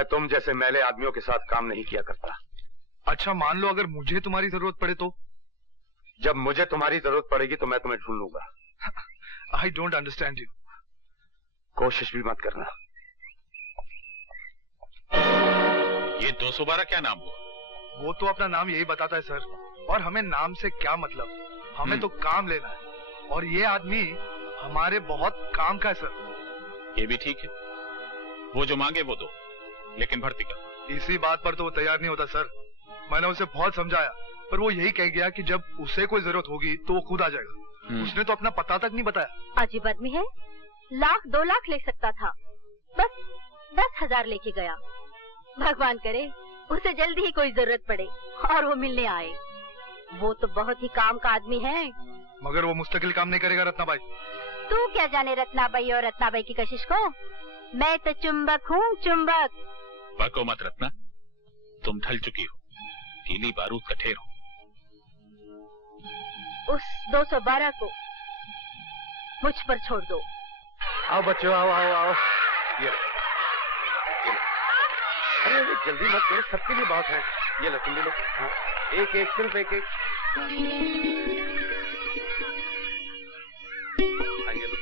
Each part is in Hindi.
मैं तुम जैसे मैले आदमियों के साथ काम नहीं किया करता। अच्छा मान लो अगर मुझे तुम्हारी जरूरत पड़े तो? जब मुझे तुम्हारी जरूरत पड़ेगी तो मैं तुम्हें ढूंढ लूंगा। I don't understand you. कोशिश भी मत करना। ये 212 क्या नाम हुआ? वो तो अपना नाम यही बताता है सर, और हमें नाम से क्या मतलब, हमें तो काम लेना है, और ये आदमी हमारे बहुत काम का है सर। ये भी ठीक है, वो जो मांगे वो दो, लेकिन भर्ती कर। इसी बात पर तो वो तैयार नहीं होता सर। मैंने उसे बहुत समझाया, पर वो यही कह गया कि जब उसे कोई जरूरत होगी तो वो खुद आ जाएगा। उसने तो अपना पता तक नहीं बताया। अजीब आदमी है, 1,00,000 2 लाख ले सकता था, बस 10,000 लेके गया। भगवान करे उसे जल्दी ही कोई जरूरत पड़े और वो मिलने आए। वो तो बहुत ही काम का आदमी है। मगर वो मुस्तकिल काम नहीं करेगा रत्नाबाई। तू क्या जाने रत्नाबाई और रत्नाबाई की कशिश को। मैं तो चुंबक हूँ, चुंबक। बको मत रत्ना, तुम ढल चुकी हो, गीली बारूद का ढेर हो। उस 212 को मुझ पर छोड़ दो। आओ बच्चों, आओ आओ आओ। ये अरे जल्दी मत करो, सबके लिए बात है। ये लो तुम भी लो। हाँ, एक एक, सिर्फ एक एक। हाँ, ये लो,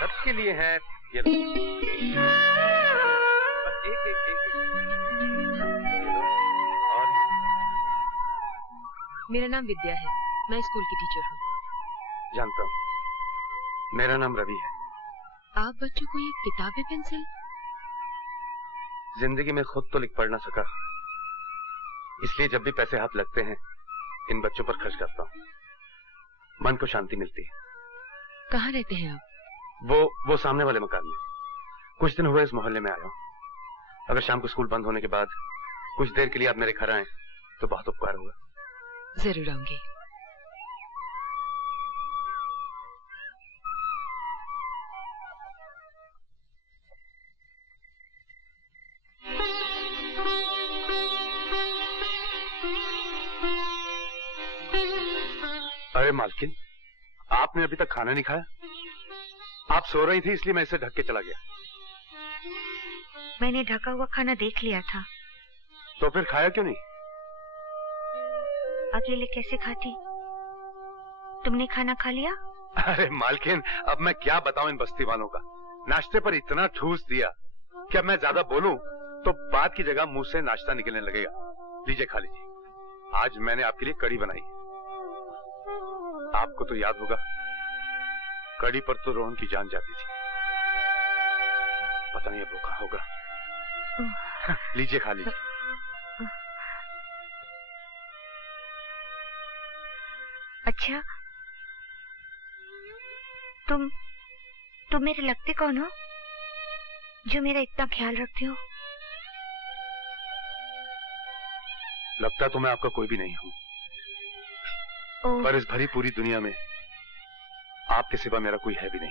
सबके लिए है। ये लो, बस एक एक एक, एक। और मेरा नाम विद्या है, मैं स्कूल की टीचर हूँ। जानता हूँ, मेरा नाम रवि है। आप बच्चों को ये किताबें पेंसिल? जिंदगी में खुद तो लिख पढ़ ना सका, इसलिए जब भी पैसे हाथ लगते हैं इन बच्चों पर खर्च करता हूँ। मन को शांति मिलती है। कहाँ रहते हैं आप? वो सामने वाले मकान में। कुछ दिन हुए इस मोहल्ले में आया हूँ। अगर शाम को स्कूल बंद होने के बाद कुछ देर के लिए आप मेरे घर आए तो बहुत उपकार होगा। जरूर आऊंगी। अरे मालकिन, आपने अभी तक खाना नहीं खाया? आप सो रही थी इसलिए मैं इसे ढक के चला गया। मैंने ढका हुआ खाना देख लिया था। तो फिर खाया क्यों नहीं? अकेले कैसे खाती? तुमने खाना खा लिया? अरे मालकिन, अब मैं क्या बताऊं इन बस्ती वालों का। नाश्ते पर इतना ठूस दिया कि अब मैं ज्यादा बोलूं तो बात की जगह मुंह से नाश्ता निकलने लगेगा। लीजिए खा लीजिए। आज मैंने आपके लिए कढ़ी बनाई है। आपको तो याद होगा, कढ़ी पर तो रोहन की जान जाती थी। पता नहीं अब वो कहाँ होगा। लीजिए खा लीजिए। अच्छा, तुम मेरे लगते कौन हो जो मेरा इतना ख्याल रखते हो? लगता तो मैं आपका कोई भी नहीं हूँ, पर इस भरी पूरी दुनिया में आपके सिवा मेरा कोई है भी नहीं।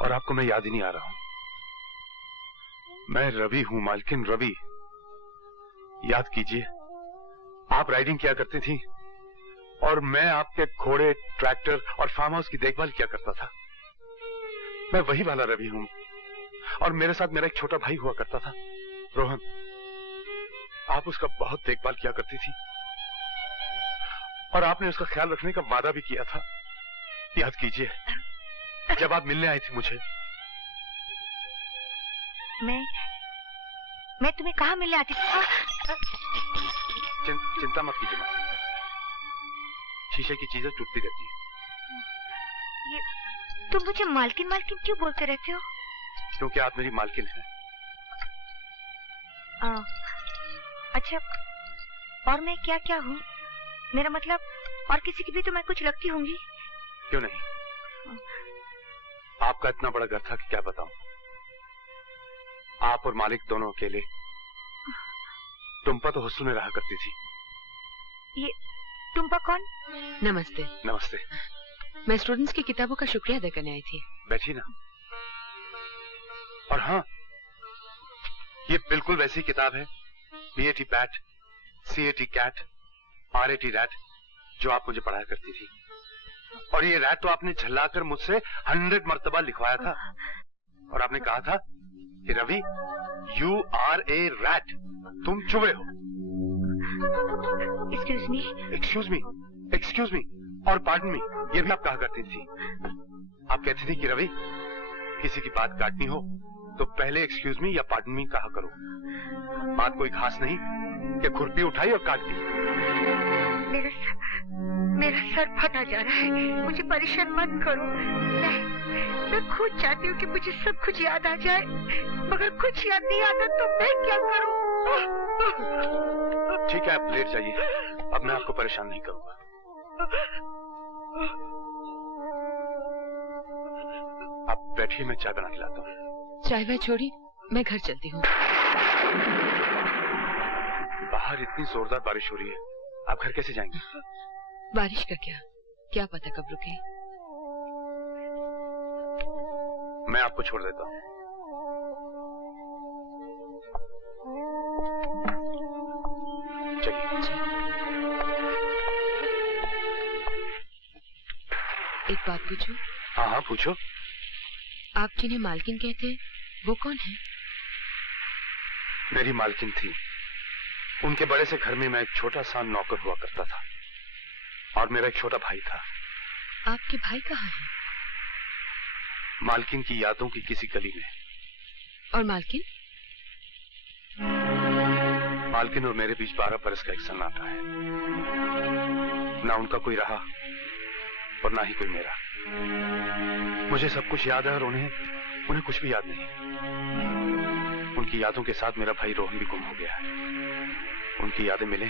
और आपको मैं याद ही नहीं आ रहा हूं। मैं रवि हूं मालकिन, रवि। याद कीजिए, आप राइडिंग किया करती थी और मैं आपके घोड़े, ट्रैक्टर और फार्म हाउस की देखभाल किया करता था। मैं वही वाला रवि हूं। और मेरे साथ मेरा एक छोटा भाई हुआ करता था, रोहन। आप उसका बहुत देखभाल किया करती थी और आपने उसका ख्याल रखने का वादा भी किया था। याद कीजिए, जब आप मिलने आई थी मुझे। मैं तुम्हें कहाँ मिलने आती थी? चिंता मत कीजिए माँ, शीशे की चीजें टूटती रहती हैं। तुम मुझे मालकिन मालकिन क्यों बोलते रहते हो? क्योंकि आप मेरी मालकिन हैं। अच्छा, और मैं क्या क्या हूँ? मेरा मतलब, और किसी की भी तो मैं कुछ लगती होंगी। क्यों नहीं? आपका इतना बड़ा घर था कि क्या बताऊं। आप और मालिक दोनों अकेले। टुम्पा तो हॉस्टल में रहा करती थी। ये टुम्पा कौन? नमस्ते। नमस्ते। मैं स्टूडेंट्स की किताबों का शुक्रिया अदा करने आई थी। बैठी ना। और हाँ, ये बिल्कुल वैसी किताब है, BAT bat, CAT cat, RAT rat, जो आप मुझे पढ़ाया करती थी। और ये रैट तो आपने झल्लाकर मुझसे 100 मर्तबा लिखवाया था। और आपने कहा था कि Ravi, you are a rat, तुम चूहे हो। Excuse me. Excuse me, excuse me और पार्डन मी, ये भी आप कहा करती थी। आप कहती थी कि रवि, किसी की बात काटनी हो तो पहले एक्सक्यूज मी या पार्डन मी कहा करो। बात कोई खास नहीं कि खुरपी उठाई और काट दी। मेरा सर फटा जा रहा है, मुझे परेशान मत करो। मैं खुद चाहती हूँ कि मुझे सब कुछ याद आ जाए, मगर कुछ याद नहीं आता तो मैं क्या करूँ? ठीक है, आप लेट जाइए, अब मैं आपको परेशान नहीं करूंगा। आप बैठिए, मैं चाय बना के लाता हूँ। चाय वाय छोड़ी, मैं घर चलती हूँ। बाहर इतनी जोरदार बारिश हो रही है, आप घर कैसे जाएंगे? बारिश का क्या पता कब रुके। मैं आपको छोड़ देता हूँ। चलिए। एक बात पूछूं? हाँ हाँ पूछो। आप जिन्हें मालकिन कहते हैं वो कौन है? मेरी मालकिन थी, उनके बड़े से घर में मैं एक छोटा सा नौकर हुआ करता था और मेरा एक छोटा भाई था। आपके भाई कहाँ हैं? मालकिन की यादों की किसी गली में। और मालकिन? मालकिन और मेरे बीच 12 बरस का एक सन्नाटा है। ना उनका कोई रहा और ना ही कोई मेरा। मुझे सब कुछ याद है और उन्हें कुछ भी याद नहीं। उनकी यादों के साथ मेरा भाई रोहन भी गुम हो गया है। उनकी यादें मिले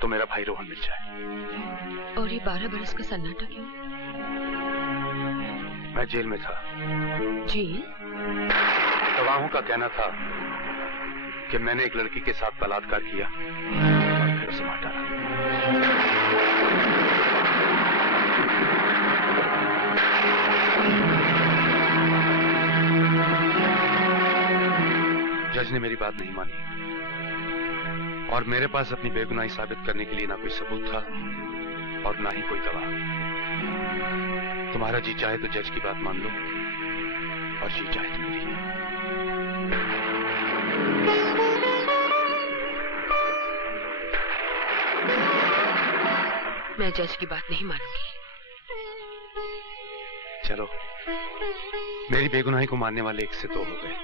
तो मेरा भाई रोहन मिल जाए। और ये 12 बरस का सन्नाटा क्यों? मैं जेल में था। जेल? गवाहों का कहना था कि मैंने एक लड़की के साथ बलात्कार किया और फिर उसे मार डाला। जज ने मेरी बात नहीं मानी और मेरे पास अपनी बेगुनाही साबित करने के लिए ना कोई सबूत था और ना ही कोई गवाह। तुम्हारा जी चाहे तो जज की बात मान लो और जी चाहे तो मेरी। मैं जज की बात नहीं मानूंगी। चलो, मेरी बेगुनाही को मानने वाले एक से दो हो गए।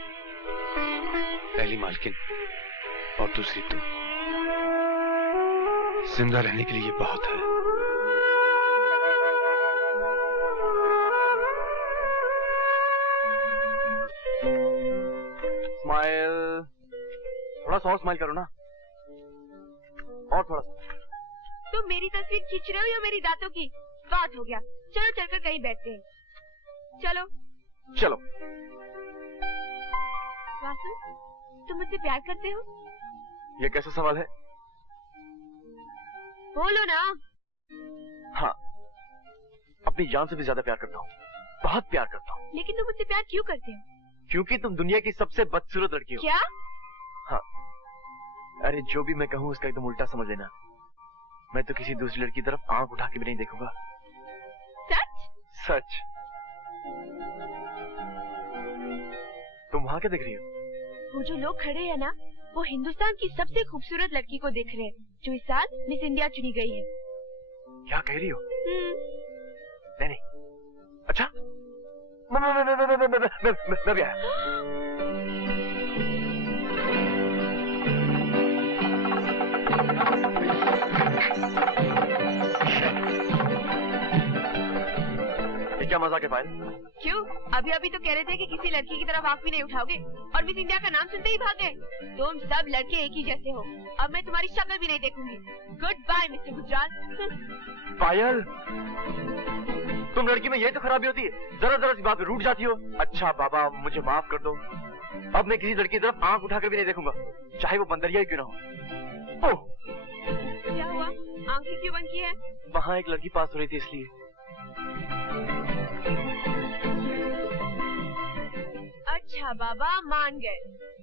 पहली मालकिन और दूसरी तुम। जिंदा रहने के लिए ये बहुत है। स्माइल, थोड़ा सा और स्माइल करो ना, और थोड़ा सा। तुम मेरी तस्वीर खींच रहे हो या मेरी दांतों की? बात हो गया, चलो चलकर कहीं बैठते हैं। चलो चलो। वासु, तुम मुझसे प्यार करते हो? ये कैसा सवाल है? बोलो ना। हाँ, अपनी जान से भी ज्यादा प्यार करता हूँ, बहुत प्यार करता हूँ। लेकिन तुम मुझसे प्यार क्यों करते हो? क्योंकि तुम दुनिया की सबसे बदसूरत लड़की हो। क्या? हाँ, अरे जो भी मैं कहूँ उसका एकदम उल्टा समझ लेना। मैं तो किसी दूसरी लड़की की तरफ आंख उठा के भी नहीं देखूंगा। सच? सच। तुम वहाँ क्या देख रही हो? वो जो लोग खड़े हैं ना, वो हिंदुस्तान की सबसे खूबसूरत लड़की को देख रहे हैं, जो इस साल मिस इंडिया चुनी गई है। क्या कह रही हो? नहीं नहीं। अच्छा, मैं भी आया। क्या मजाक है पायल? क्यों? अभी अभी तो कह रहे थे कि किसी लड़की की तरफ आंख भी नहीं उठाओगे और मिस इंडिया का नाम सुनते ही भाग गए। तुम सब लड़के एक ही जैसे हो। अब मैं तुम्हारी शक्ल भी नहीं देखूंगी। Good bye Mister Gujral. Payal, तुम लड़की में यही तो खराबी होती है, जरा जरा सी बात पे रूठ जाती हो। अच्छा बाबा, मुझे माफ कर दो, अब मैं किसी लड़की की तरफ आंख उठाकर भी नहीं देखूंगा, चाहे वो बंदरिया ही क्यों ना हो। ओह, क्या हुआ? आंखें क्यों बंद की है? वहाँ एक लड़की पास हो रही थी इसलिए। अच्छा बाबा, मान गए,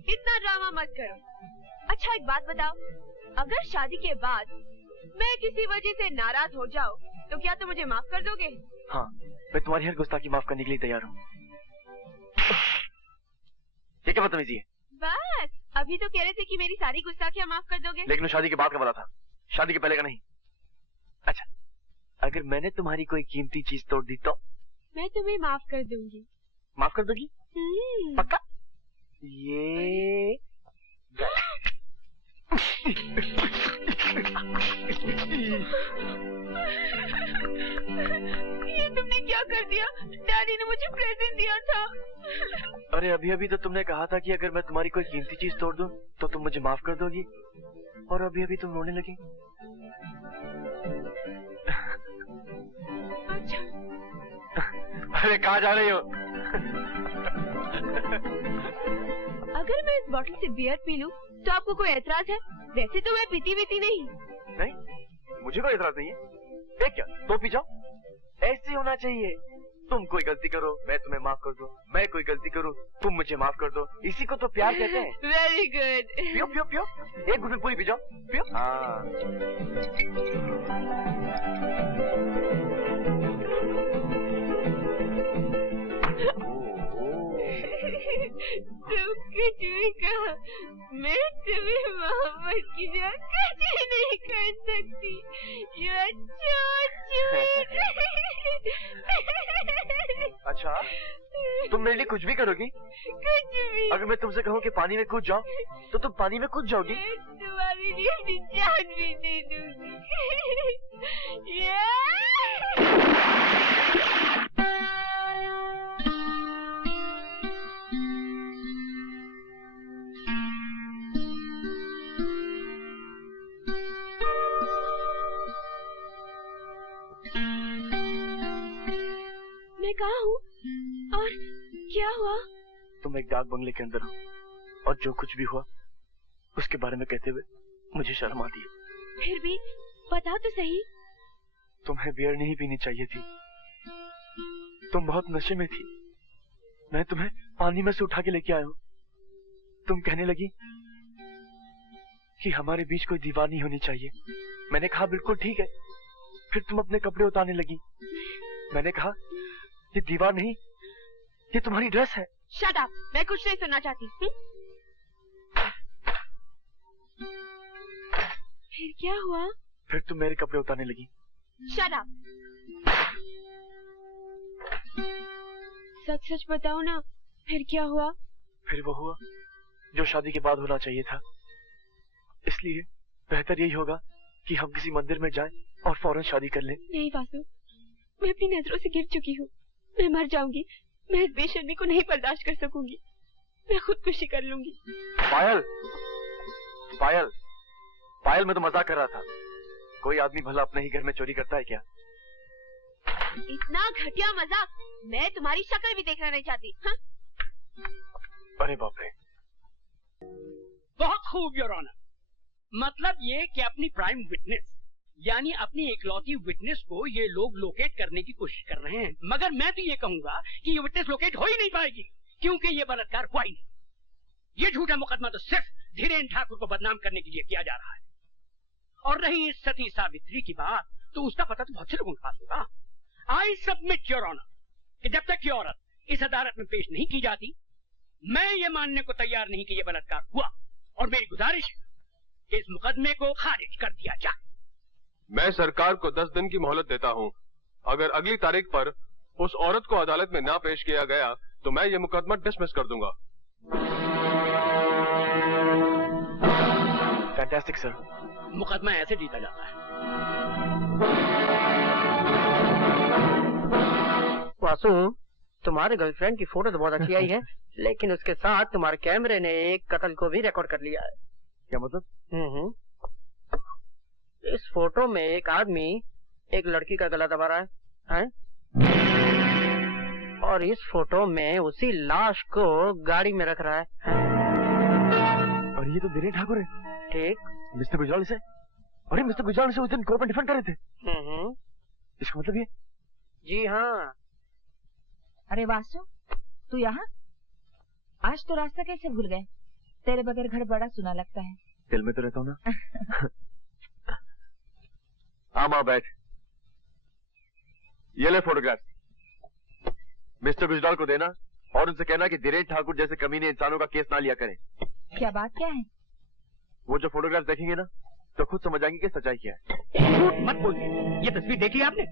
इतना ड्रामा मत करो। अच्छा एक बात बताओ, अगर शादी के बाद मैं किसी वजह से नाराज हो जाऊँ तो क्या तुम मुझे माफ कर दोगे? हाँ, मैं तुम्हारी हर गुस्ताखी माफ करने के लिए तैयार हूँ। बदतमीजी है? बस अभी तो कह रहे थे कि मेरी सारी गुस्ताखियां माफ कर दोगे। लेकिन वो शादी के बाद का वाला था, शादी के पहले का नहीं। अच्छा, अगर मैंने तुम्हारी कोई कीमती चीज तोड़ दी तो? मैं तुम्हें माफ कर दूंगी। माफ कर दोगी? पक्का? ये ये तुमने क्या कर दिया? डैडी ने मुझे प्रेजेंट दिया था। अरे अभी अभी तो तुमने कहा था कि अगर मैं तुम्हारी कोई कीमती चीज तोड़ दूं तो तुम मुझे माफ कर दोगी, और अभी अभी तुम रोने लगी। अच्छा। अरे कहाँ जा रही हो? अगर मैं इस बोतल से बियर पी लूं तो आपको कोई एतराज है? वैसे तो मैं पीती वीती नहीं। नहीं, मुझे कोई एतराज नहीं है। देख क्या, तो पी जाओ। ऐसे होना चाहिए। तुम कोई गलती करो मैं तुम्हें माफ कर दूं, मैं कोई गलती करूं तुम मुझे माफ कर दो, इसी को तो प्यार कहते हैं। Very good. पियो पियो पियो, एक घुट में पूरी पी जाओ, पियो। हाँ। तुम कुछ भी कहा, मैं तुम्हें मोहब्बत की जान कुछ नहीं कर सकती। You are so sweet। अच्छा, तुम मेरे लिए कुछ भी करोगी? कुछ भी। अगर मैं तुमसे कहूँ कि पानी में कूद जाओ तो तुम पानी में कूद जाओगी? मैं तुम्हारे लिए अपनी जान भी दे दूंगी। मैं कहाँ हूँ और क्या हुआ? तुम एक डाक बंगले के अंदर हो और जो कुछ भी हुआ उसके बारे में कहते हुए मुझे शर्म आती है। फिर भी बताओ तो सही। तुम्हें बियर नहीं पीनी चाहिए थी, तुम बहुत नशे में थी। मैं तुम्हें पानी में से उठा के लेके आया हूँ। तुम कहने लगी कि हमारे बीच कोई दीवार नहीं होनी चाहिए। मैंने कहा बिल्कुल ठीक है। फिर तुम अपने कपड़े उतारने लगी। मैंने कहा ये दीवार नहीं, ये तुम्हारी ड्रेस है। शट अप, मैं कुछ नहीं सुनना चाहती। फिर क्या हुआ? फिर तुम मेरे कपड़े उतारने लगी। Shut up. सच सच बताओ ना, फिर क्या हुआ? फिर वो हुआ जो शादी के बाद होना चाहिए था। इसलिए बेहतर यही होगा कि हम किसी मंदिर में जाएं और फौरन शादी कर लें। नहीं वासु, मैं अपनी नजरों से गिर चुकी हूँ। मैं मर जाऊंगी। मैं इस बेशर्मी को नहीं बर्दाश्त कर सकूंगी। मैं खुदकुशी कर लूंगी। पायल, पायल, पायल, मैं तो मजाक कर रहा था। कोई आदमी भला अपने ही घर में चोरी करता है क्या? इतना घटिया मजाक मैं तुम्हारी शक्ल भी देखना नहीं चाहती। हाँ? अरे बाप रे। बहुत खूब योर ऑनर। मतलब ये कि अपनी प्राइम विटनेस यानी अपनी इकलौती विटनेस को ये लोग लोकेट करने की कोशिश कर रहे हैं, मगर मैं तो ये कहूंगा कि ये विटनेस लोकेट हो ही नहीं पाएगी क्योंकि ये बलात्कार हुआ ही नहीं। ये झूठा मुकदमा तो सिर्फ धीरेन ठाकुर को बदनाम करने के लिए किया जा रहा है। और रही इस सती सावित्री की बात, तो उसका पता तो बहुत से लोगों के पास होगा। आई सबमिट योर ऑनर कि जब तक ये औरत इस अदालत में पेश नहीं की जाती, मैं ये मानने को तैयार नहीं कि ये बलात्कार हुआ, और मेरी गुजारिश है कि इस मुकदमे को खारिज कर दिया जाए। मैं सरकार को 10 दिन की मोहलत देता हूं। अगर अगली तारीख पर उस औरत को अदालत में ना पेश किया गया तो मैं ये मुकदमा डिसमिस कर दूंगा। Fantastic sir. मुकदमा ऐसे जीता जाता है। वासु, तुम्हारे गर्लफ्रेंड की फोटो तो बहुत अच्छी आई है, लेकिन उसके साथ तुम्हारे कैमरे ने एक कत्ल को भी रिकॉर्ड कर लिया है। क्या मतलब? इस फोटो में एक आदमी एक लड़की का गला दबा रहा है? और इस फोटो में उसी लाश को गाड़ी में रख रहा है। और ये तो धीरेन ठाकुर है। ठीक। मिस्टर गुजराल से, अरे मिस्टर गुजराल से उस दिन कोर्ट में डिफेंड कर रहे थे। इसका मतलब ये? जी हाँ। अरे वासु, तू यहाँ? आज तो रास्ता कैसे भूल गए? तेरे बगैर घर बड़ा सुना लगता है। दिल में तो रहता हूँ ना। हाँ माँ बैठ। ये ले फोटोग्राफ, मिस्टर गुजराल को देना और उनसे कहना कि धीरेन ठाकुर जैसे कमीने इंसानों का केस ना लिया करें। क्या बात क्या है? वो जो फोटोग्राफ देखेंगे ना तो खुद समझ आएंगे कि सच्चाई क्या है। झूठ मत बोलिए, ये तस्वीर देखी आपने?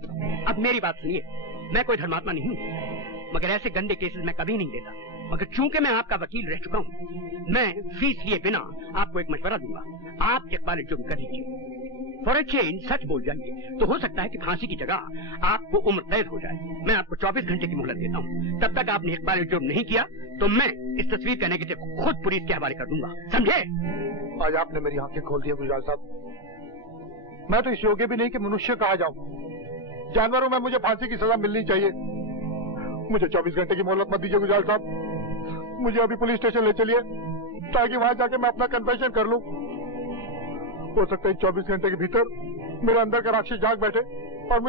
अब मेरी बात सुनिए, मैं कोई धर्मात्मा नहीं हूँ, मगर ऐसे गंदे केसेस मैं कभी नहीं लेता। मगर चूंकि मैं आपका वकील रह चुका हूँ, मैं फीस लिए बिना आपको एक मशवरा दूंगा। आप इकबाल जुर्म कर लीजिए, फॉर अ चेंज सच बोल जाइए, तो हो सकता है कि फांसी की जगह आपको उम्र कैद हो जाए। मैं आपको 24 घंटे की मोहलत देता हूँ, तब तक आपने इकबाल जुर्म नहीं किया तो मैं इस तस्वीर का नेगेटिव खुद पुलिस के हवाले कर दूंगा, समझे? आज आपने मेरी आंखें खोल दी गुजराल साहब। मैं तो इस योग्य भी नहीं कि मनुष्य कहा जाऊं। जानवरों में मुझे फांसी की सजा मिलनी चाहिए। मुझे 24 घंटे की मोहलत मत दीजिए गुजराल साहब, मुझे अभी पुलिस स्टेशन ले चलिए ताकि वहां जाके मैं अपना कन्फेशन कर लूं। हो सकता है 24 घंटे के भीतर मेरे अंदर का राक्षस जाग बैठे